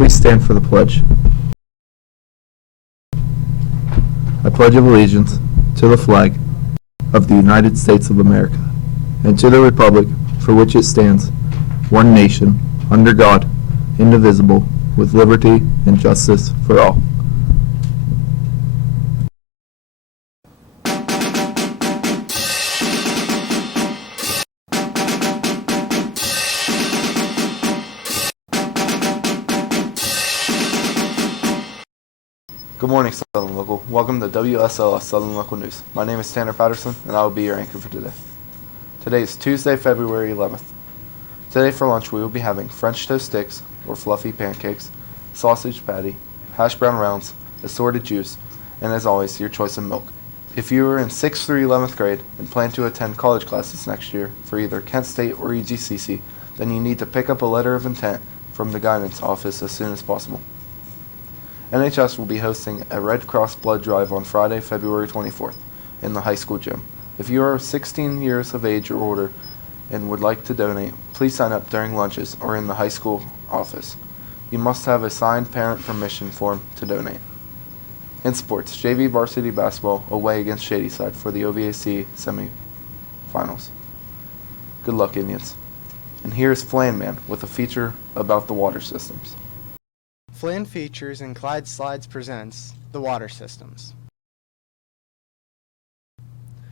Please stand for the pledge. I pledge allegiance to the flag of the United States of America and to the republic for which it stands, one nation, under God, indivisible, with liberty and justice for all. Good morning, Southern Local. Welcome to WSLS Southern Local News. My name is Tanner Patterson, and I will be your anchor for today. Today is Tuesday, February 11th. Today for lunch we will be having French toast sticks, or fluffy pancakes, sausage patty, hash brown rounds, assorted juice, and as always, your choice of milk. If you are in 6th through 11th grade and plan to attend college classes next year for either Kent State or EGCC, then you need to pick up a letter of intent from the guidance office as soon as possible. NHS will be hosting a Red Cross blood drive on Friday, February 24th in the high school gym. If you are 16 years of age or older and would like to donate, please sign up during lunches or in the high school office. You must have a signed parent permission form to donate. In sports, JV varsity basketball away against Shadyside for the OVAC semifinals. Good luck, Indians. And here's Flan Man with a feature about the water systems. Flan Features and Clyde Slides presents the water systems.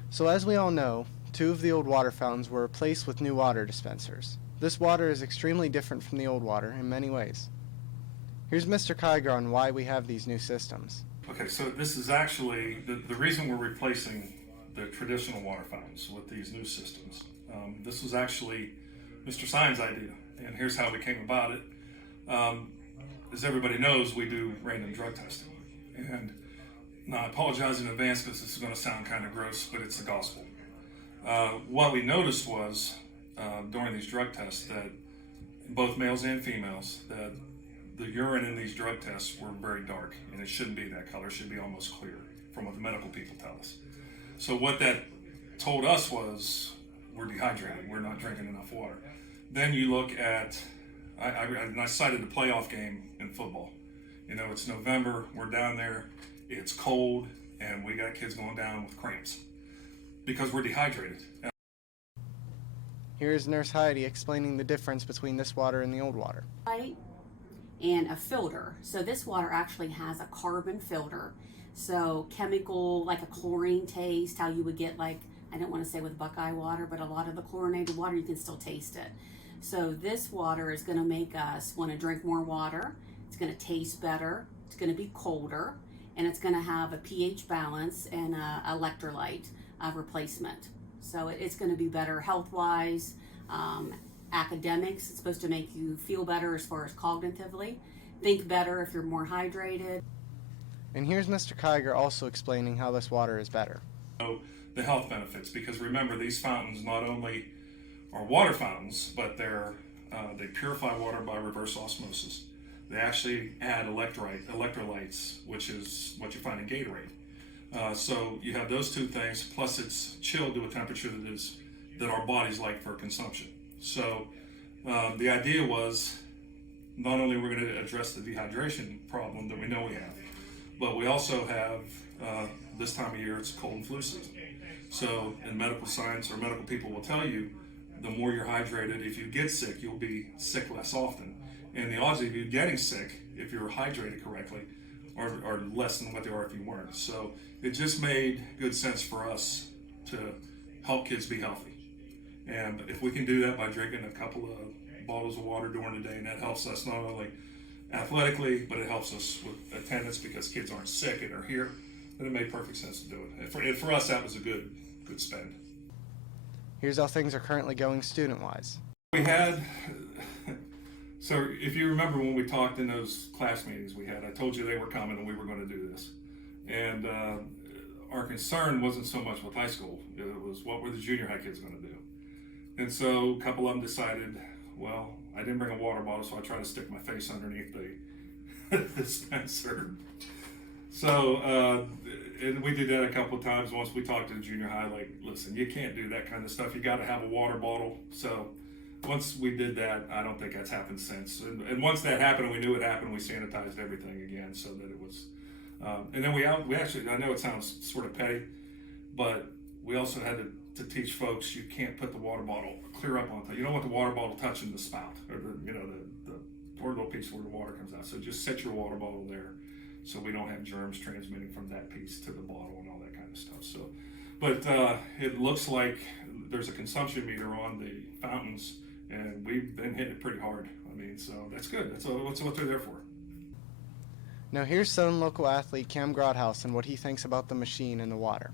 So as we all know, 2 of the old water fountains were replaced with new water dispensers. This water is extremely different from the old water in many ways. Here's Mr. Kiger on why we have these new systems. Okay, so this is actually, the reason we're replacing the traditional water fountains with these new systems. This was actually Mr. Sines' idea, and here's how we came about it. As everybody knows, we do random drug testing. And now I apologize in advance because this is going to sound kind of gross, but it's the gospel. What we noticed was during these drug tests that both males and females, that the urine in these drug tests were very dark, and it shouldn't be that color. It should be almost clear from what the medical people tell us. So what that told us was we're dehydrated. We're not drinking enough water. Then you look at I cited the playoff game in football. You know, it's November, we're down there, it's cold, and we got kids going down with cramps because we're dehydrated. Here is Nurse Heidi explaining the difference between this water and the old water. And a filter. So this water actually has a carbon filter. So chemical, like a chlorine taste, how you would get, like, I don't want to say with Buckeye water, but a lot of the chlorinated water, you can still taste it. So this water is going to make us want to drink more water. It's going to taste better. It's going to be colder, and it's going to have a pH balance and a electrolyte replacement. So it's going to be better health-wise. Academics, it's supposed to make you feel better as far as cognitively. Think better if you're more hydrated. And here's Mr. Kiger also explaining how this water is better. So the health benefits, because remember, these fountains not only are water fountains, but they purify water by reverse osmosis. They actually add electrolytes, which is what you find in Gatorade. So you have those 2 things, plus it's chilled to a temperature that our bodies like for consumption. So the idea was not only we're going to address the dehydration problem that we know we have, but we also have this time of year it's cold and flu season. So in medical science, or medical people will tell you, the more you're hydrated, if you get sick, you'll be sick less often. And the odds of you getting sick, if you're hydrated correctly, are less than what they are if you weren't. So it just made good sense for us to help kids be healthy. And if we can do that by drinking a couple of bottles of water during the day, and that helps us not only athletically, but it helps us with attendance because kids aren't sick and are here, then it made perfect sense to do it. And for us, that was a good spend. Here's how things are currently going student-wise. We had, so if you remember when we talked in those class meetings we had, I told you they were coming and we were going to do this. And our concern wasn't so much with high school, it was what were the junior high kids going to do. And so a couple of them decided, well, I didn't bring a water bottle, so I tried to stick my face underneath the dispenser. So, and we did that a couple of times. Once we talked to the junior high, like, listen, you can't do that kind of stuff. You got to have a water bottle. So once we did that, I don't think that's happened since. And once that happened, and we knew it happened, we sanitized everything again so that it was. And then we actually, I know it sounds sort of petty, but we also had to teach folks you can't put the water bottle clear up on top. You don't want the water bottle touching the spout or the little piece where the water comes out. So just set your water bottle there, so we don't have germs transmitting from that piece to the bottle and all that kind of stuff. So, but it looks like there's a consumption meter on the fountains, and we've been hitting it pretty hard. I mean, so that's good. That's what they're there for. Now here's Southern local athlete Cam Grodhouse and what he thinks about the machine and the water.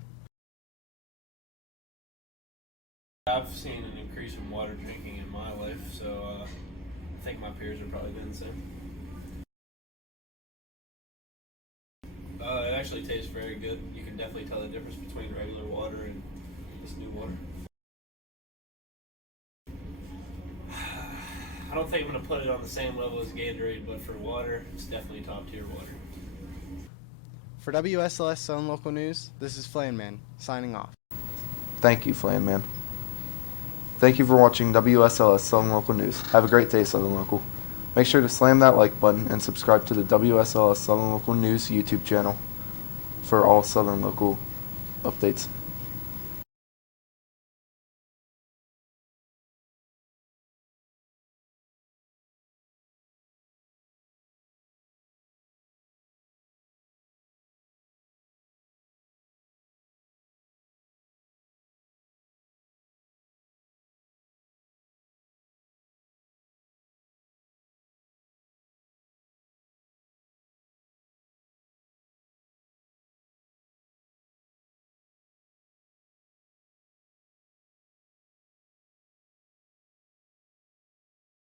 I've seen an increase in water drinking in my life, so I think my peers are probably doing the same. It actually tastes very good. You can definitely tell the difference between regular water and this new water. I don't think I'm going to put it on the same level as Gatorade, but for water, it's definitely top tier water. For WSLS Southern Local News, this is Flanman, signing off. Thank you, Flanman. Thank you for watching WSLS Southern Local News. Have a great day, Southern Local. Make sure to slam that like button and subscribe to the WSLS Southern Local News YouTube channel for all Southern Local updates.